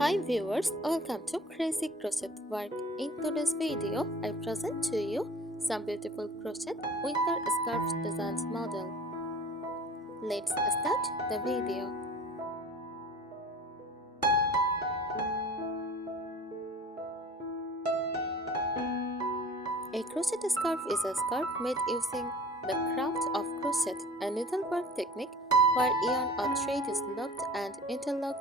Hi viewers, welcome to Crazy Crochet Work. In today's video, I present to you some beautiful crochet winter scarf designs model. Let's start the video. A crochet scarf is a scarf made using the craft of crochet, a needlework technique where yarn or thread is locked and interlocked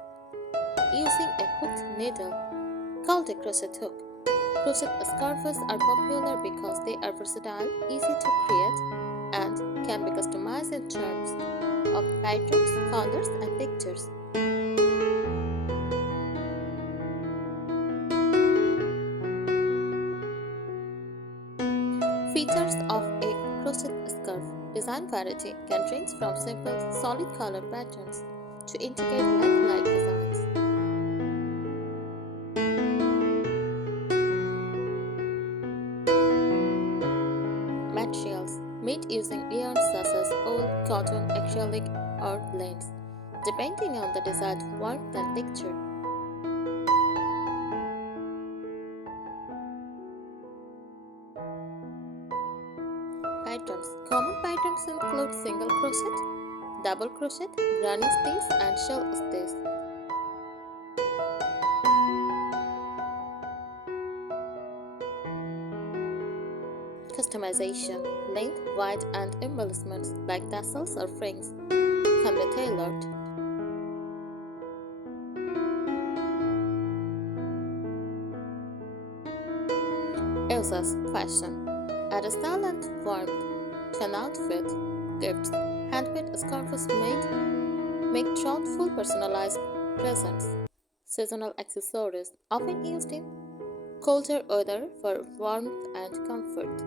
using a hooked needle called a crochet hook. Crochet scarves are popular because they are versatile, easy to create, and can be customized in terms of patterns, colors, and textures. Features of a crochet scarf design variety can range from simple, solid color patterns to intricate light designs. Materials made using yarn such as wool, cotton, acrylic, or blends, depending on the desired warmth and texture. Patterns. Common patterns include single crochet, double crochet, granny stitch, and shell stitch. Customization. Length, width, and embellishments like tassels or fringes can be tailored. Uses. Fashion. Add style and warmth to an outfit. Gifts. Handmade scarves make thoughtful personalized presents. Seasonal accessories often used in colder weather for warmth and comfort.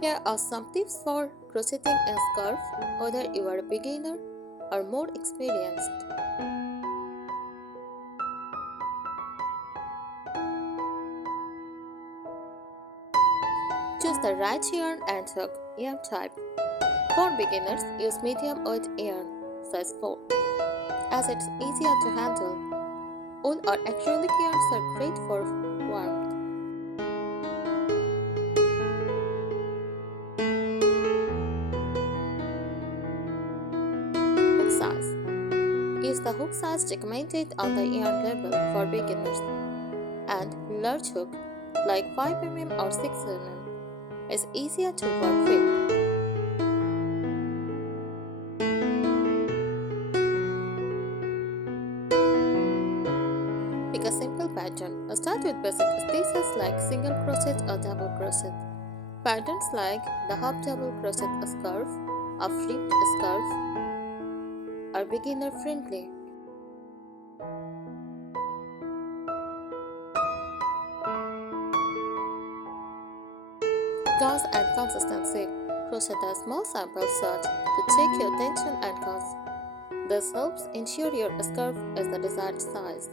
Here are some tips for crocheting a scarf, whether you are a beginner or more experienced. Choose the right yarn and hook yarn type. For beginners, use medium weight yarn, size 4, as it's easier to handle. Wool or acrylic yarns are great for warmth. Hook size. Use the hook size documented on the yarn label for beginners, and large hook like 5 mm or 6 mm is easier to work with. Pick a simple pattern. Start with basic stitches like single crochet or double crochet. Patterns like the half double crochet scarf or flipped scarf are beginner friendly. Gauze and consistency. Crochet a small sample set to check your tension and gauze. This helps ensure your scarf is the desired size.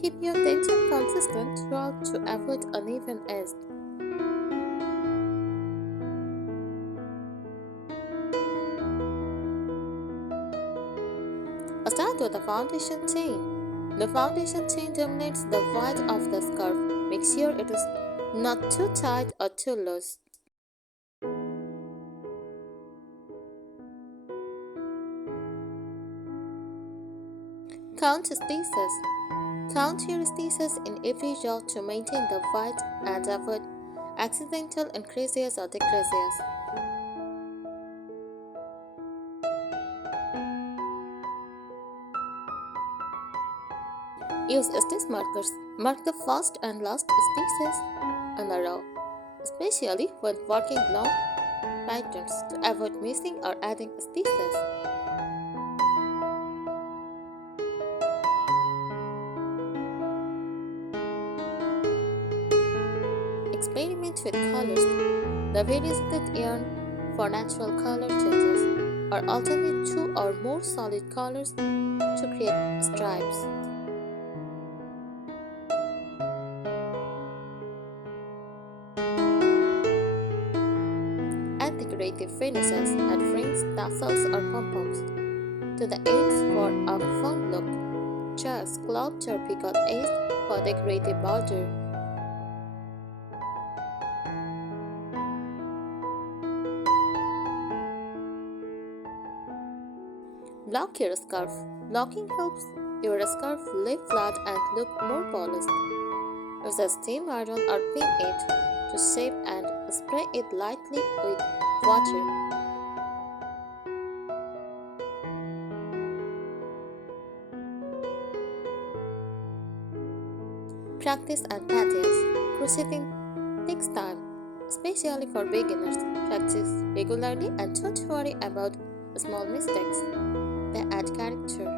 Keep your tension consistent throughout to avoid uneven edges. Start with the foundation chain. The foundation chain dominates the width of the scarf. Make sure it is not too tight or too loose. Count stitches. Count your stitches in every row to maintain the width and avoid accidental increases or decreases. Use stitch markers. Mark the first and last stitches in a row, especially when working long patterns to avoid missing or adding stitches. Experiment with colors. The variegated yarn for natural color changes, or alternate two or more solid colors to create stripes. decorative finishes and fringe, tassels, or pom-poms, to the ends for a fun look. Checks, cloth, or picot edge for decorative border. Block your scarf. Blocking helps your scarf lay flat and look more polished. Use a steam iron or pin it to shape and spray it lightly with water. Practice and patience. Crocheting takes time, especially for beginners. Practice regularly and don't worry about small mistakes. They add character.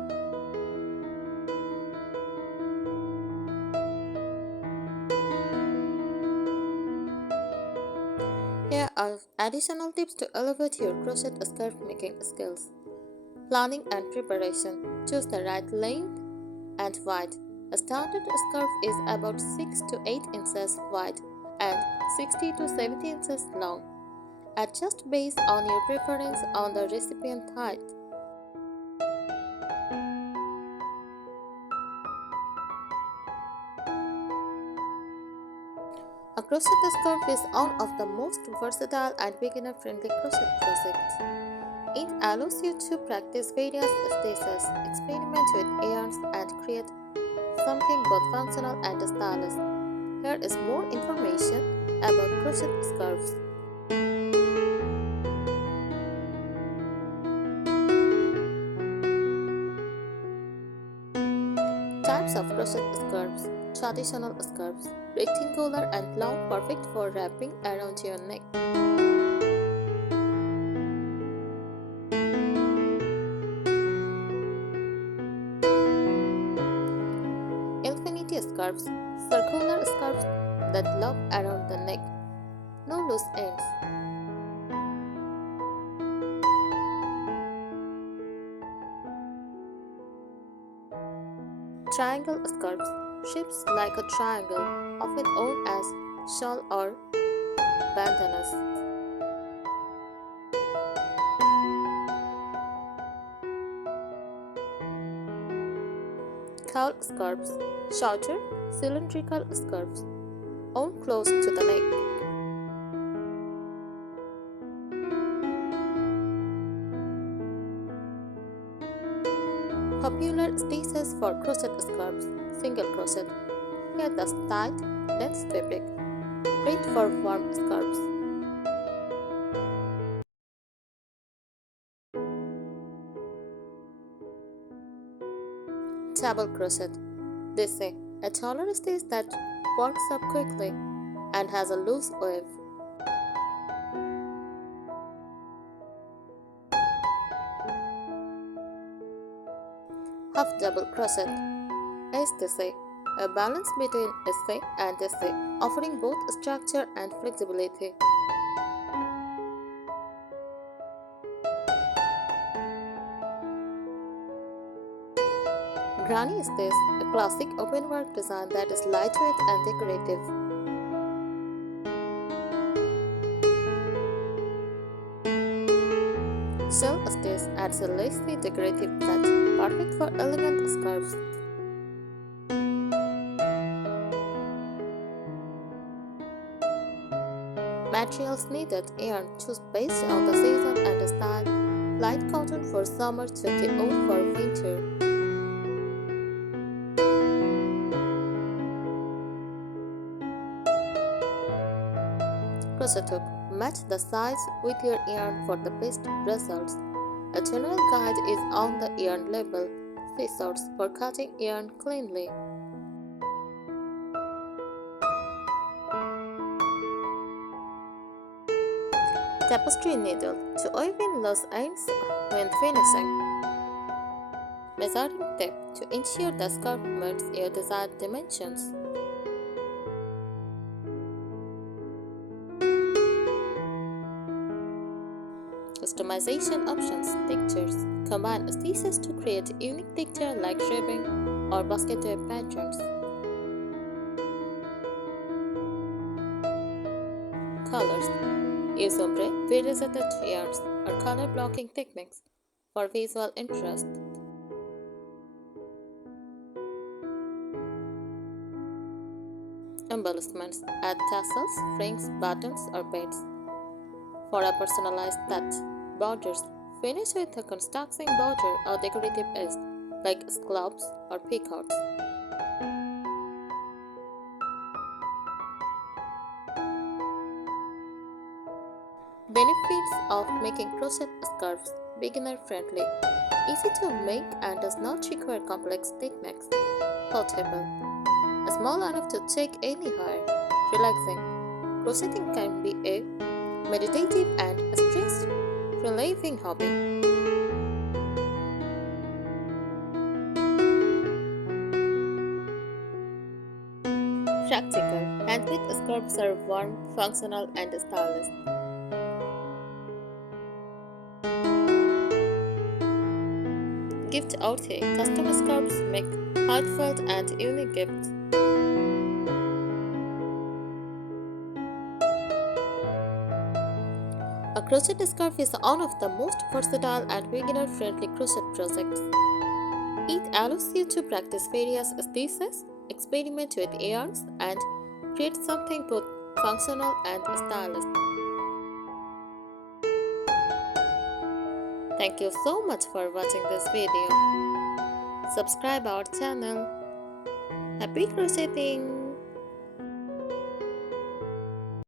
Here are additional tips to elevate your crochet scarf making skills. Planning and preparation. Choose the right length and width. A standard scarf is about 6 to 8 inches wide and 60 to 70 inches long. Adjust based on your preference on the recipient height. A crochet scarf is one of the most versatile and beginner-friendly crochet projects. It allows you to practice various stitches, experiment with yarns, and create something both functional and stylish. Here is more information about crochet scarves. Types of crochet scarves. Traditional scarves. Rectangular and long, perfect for wrapping around your neck. Infinity scarves. Circular scarves that loop around the neck. No loose ends. Triangle scarves. Shapes like a triangle, often worn as shawl or bandanas. Cowl scarves. Shorter, cylindrical scarves, worn close to the neck. Popular stitches for crochet scarves. Single crochet. Here the tight, dense fabric. Great for warm scarves. Double crochet. They say a taller stitch that works up quickly and has a loose wave. Half double crochet. STC, a balance between essay and essay, offering both structure and flexibility. Granny stitch, a classic open-work design that is lightweight and decorative. Shell stitch adds a lacy decorative touch, perfect for elegant scarves. Materials needed: yarn, choose based on the season and style. Light cotton for summer, tricky wool for winter. Crochet hook. Match the size with your yarn for the best results. A general guide is on the yarn label. Scissors for cutting yarn cleanly. Tapestry needle to weave in loose ends when finishing. Measuring tape to ensure the scarf meets your desired dimensions. Customization options. Textures. Combine stitches to create unique texture like ribbing or basket weave patterns. Colors. Use ombre, variegated yarns, or color blocking techniques for visual interest. Embellishments. Add tassels, rings, buttons, or beads for a personalized touch. Borders. Finish with a contrasting border or decorative edge like scallops or peacocks. Benefits of making crochet scarves: beginner friendly, easy to make and does not require complex techniques. Portable, small enough to take anywhere. Relaxing, crocheting can be a meditative and stress relieving hobby. Practical, handmade scarves are warm, functional, and stylish. Gift outing, custom scarves make heartfelt and unique gifts. A crochet scarf is one of the most versatile and beginner-friendly crochet projects. It allows you to practice various stitches, experiment with yarns, and create something both functional and stylish. Thank you so much for watching this video. Subscribe our channel. Happy crocheting!